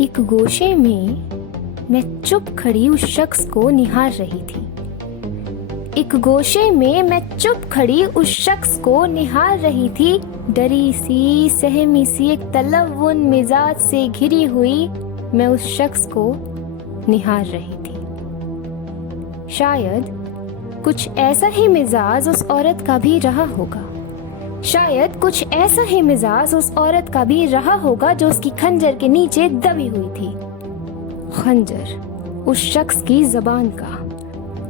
एक गोशे में मैं चुप खड़ी उस शख्स को निहार रही थी। एक गोशे में मैं चुप खड़ी उस शख्स को निहार रही थी। डरी सी, सहमी सी, एक तलव्वुन मिजाज से घिरी हुई मैं उस शख्स को निहार रही थी। शायद कुछ ऐसा ही मिजाज उस औरत का भी रहा होगा। शायद कुछ ऐसा ही मिजाज उस औरत का भी रहा होगा जो उसकी खंजर के नीचे दबी हुई थी। खंजर उस शख्स की जबान का,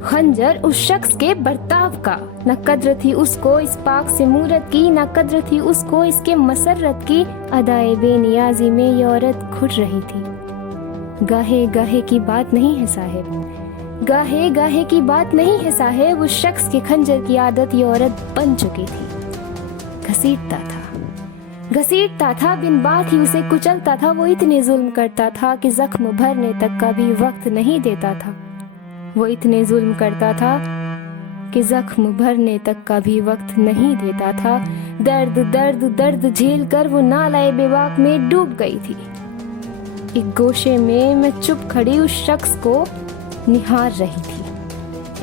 खंजर उस शख्स के बर्ताव का। न कद्र थी उसको इस पाक से मूरत की, न कद्र थी उसको इसके मसरत की। अदाए बेनियाजी में ये औरत घुट रही थी। गाहे गाहे की बात नहीं है साहिब, गाहे गाहे की बात नहीं है साहिब। उस शख्स के खंजर की आदत ये औरत बन चुकी थी। घसीटता था, बिन बात ही उसे कुचलता था। वो इतने जुल्म करता था कि जख्म भरने तक का भी वक्त नहीं देता था। वो इतने जुल्म करता था कि जख्म भरने तक का भी वक्त नहीं देता था। दर्द दर्द दर्द झेल कर वो नालाए बेबाक में डूब गई थी। एक गोशे में मैं चुप खड़ी उस शख्स को निहार रही थी।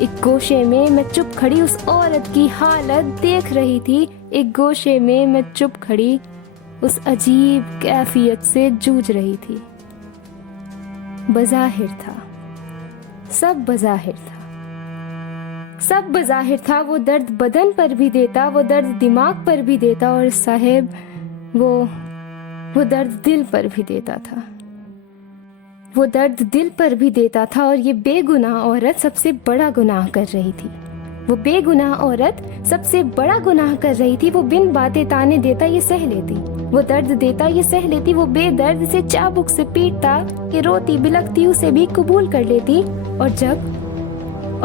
एक गोशे में मैं चुप खड़ी उस औरत की हालत देख रही थी। एक गोशे में मैं चुप खड़ी उस अजीब कैफियत से जूझ रही थी। बज़ाहिर था, सब बज़ाहिर था, सब बज़ाहिर था। वो दर्द बदन पर भी देता, वो दर्द दिमाग पर भी देता, और साहिब वो दर्द दिल पर भी देता था। वो दर्द दिल पर भी देता था। और ये बेगुनाह औरत सबसे बड़ा गुनाह कर रही थी। वो बेगुनाह औरत सबसे बड़ा गुनाह कर रही थी। वो बिन बातें ताने देता ये सह लेती, वो दर्द देता ये सह लेती। वो बेदर्द से चाबुक से पीटता, ये रोती बिलखती उसे भी कबूल कर लेती। और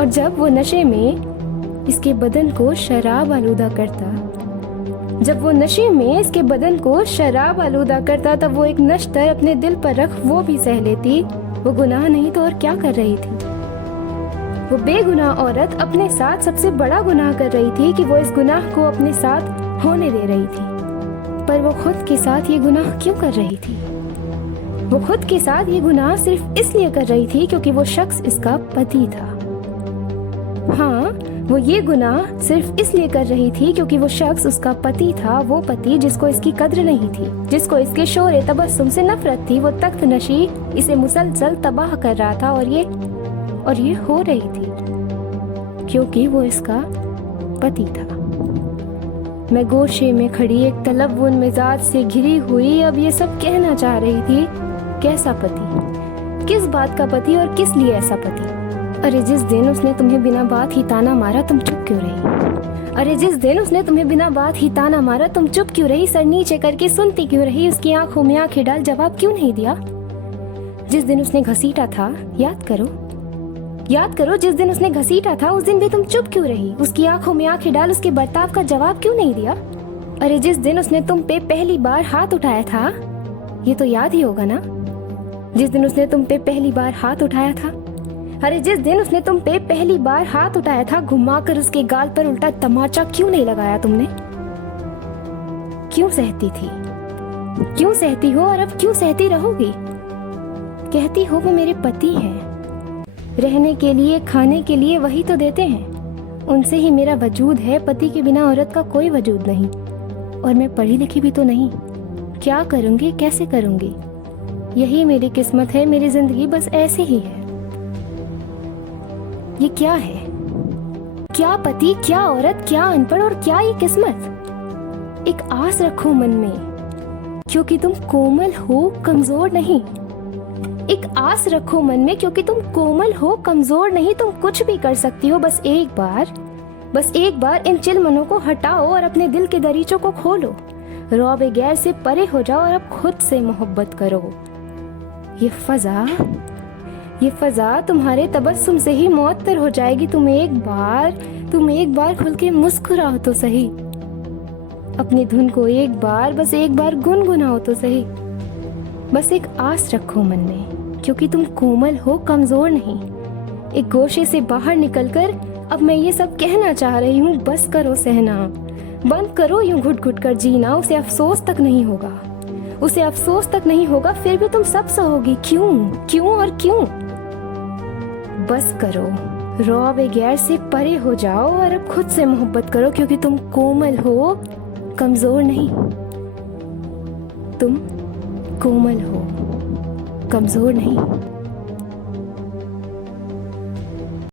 जब वो नशे में इसके बदन को शराब आलूदा करता, जब वो नशे में इसके बदन को शराब आलूदा करता, तब वो एक नश्तर अपने दिल पर रख वो भी सह लेती। वो गुनाह नहीं तो और क्या कर रही थी? वो बेगुनाह औरत अपने साथ सबसे बड़ा गुनाह कर रही थी कि वो इस गुनाह को अपने साथ होने दे रही थी। पर वो खुद के साथ ये गुनाह क्यों कर रही थी? वो खुद के साथ ये गुनाह सिर्फ इसलिए कर रही थी क्योंकि वो शख्स इसका पति था। हाँ, वो ये गुनाह सिर्फ इसलिए कर रही थी क्योंकि वो शख्स उसका पति था। वो पति जिसको इसकी कद्र नहीं थी, जिसको इसके शोरे तबस्सुम से नफरत थी। वो तख्त नशी इसे मुसलसल तबाह कर रहा था, और ये हो रही थी क्योंकि वो इसका पति था। मैं गोशे में खड़ी एक तलव्वुन मिजाज से घिरी हुई अब ये सब कहना चाह रही थी। कैसा पति? किस बात का पति और किस लिए ऐसा पति? अरे जिस दिन उसने तुम्हें बिना बात ही ताना मारा, तुम चुप क्यों रही? अरे जिस दिन उसने तुम्हें बिना बात ही ताना मारा, तुम चुप क्यों रही? सर नीचे करके सुनती क्यों रही? उसकी आंखों में आंखें डाल जवाब क्यों नहीं दिया? जिस दिन उसने घसीटा था, याद करो जिस दिन उसने घसीटा था, उस दिन भी तुम चुप क्यों रही? उसकी आंखों में आंखें डाल उसके बर्ताव का जवाब क्यों नहीं दिया? अरे जिस दिन उसने तुम पे पहली बार हाथ उठाया था, ये तो याद ही होगा ना? जिस दिन उसने तुम पे पहली बार हाथ उठाया था, अरे जिस दिन उसने तुम पे पहली बार हाथ उठाया था, घुमाकर उसके गाल पर उल्टा तमाचा क्यों नहीं लगाया तुमने? क्यों सहती थी? क्यों सहती हो और अब क्यों सहती रहोगी? कहती हो वो मेरे पति हैं, रहने के लिए खाने के लिए वही तो देते हैं, उनसे ही मेरा वजूद है। पति के बिना औरत का कोई वजूद नहीं। और मैं पढ़ी लिखी भी तो नहीं, क्या करूंगी, कैसे करूंगी? यही मेरी किस्मत है, मेरी जिंदगी बस ऐसे ही है। ये क्या है? क्या पति, क्या औरत, क्या अनपढ़ और क्या ये किस्मत? एक आस रखो मन में क्योंकि तुम कोमल हो, कमजोर नहीं। एक आस रखो मन में क्योंकि तुम कोमल हो, कमजोर नहीं। तुम कुछ भी कर सकती हो। बस एक बार इन चिलमनों को हटाओ और अपने दिल के दरीचों को खोलो। रौब गैर से परे हो जाओ और अब खुद से मोहब्बत करो। ये फजा तुम्हारे तबस्सुम से ही मुअत्तर हो जाएगी। तुम एक बार खुल के मुस्कुराओ तो सही। अपनी धुन को बस एक बार गुनगुनाओ तो सही। बस एक आस रखो मन में क्योंकि तुम कोमल हो, कमजोर नहीं। एक गोशे से बाहर निकलकर अब मैं ये सब कहना चाह रही हूँ। बस करो सहना, बंद करो यूं घुट घुट कर जीना। उसे अफसोस तक नहीं होगा, उसे अफसोस तक नहीं होगा, फिर भी तुम सब सहोगी। क्यों क्यों और क्यों? बस करो, रौब गैर से परे हो जाओ और अब खुद से मोहब्बत करो, क्योंकि तुम कोमल हो, कमजोर नहीं। तुम कोमल हो, कमजोर नहीं।